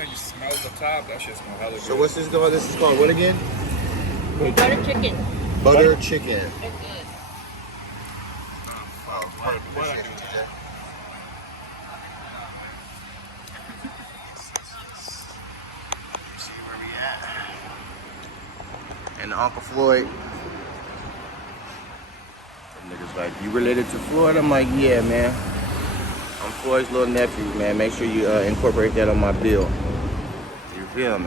and you smell the top, that shit smell hella good. So what's this called? This is called what again? Butter chicken. Butter chicken. It's good. Oh, appreciate it, TJ. See where we at. And Uncle Floyd. Them niggas like, you related to Floyd? I'm like, yeah, man. I'm Floyd's little nephew, man. Make sure you incorporate that on my bill. You feel me?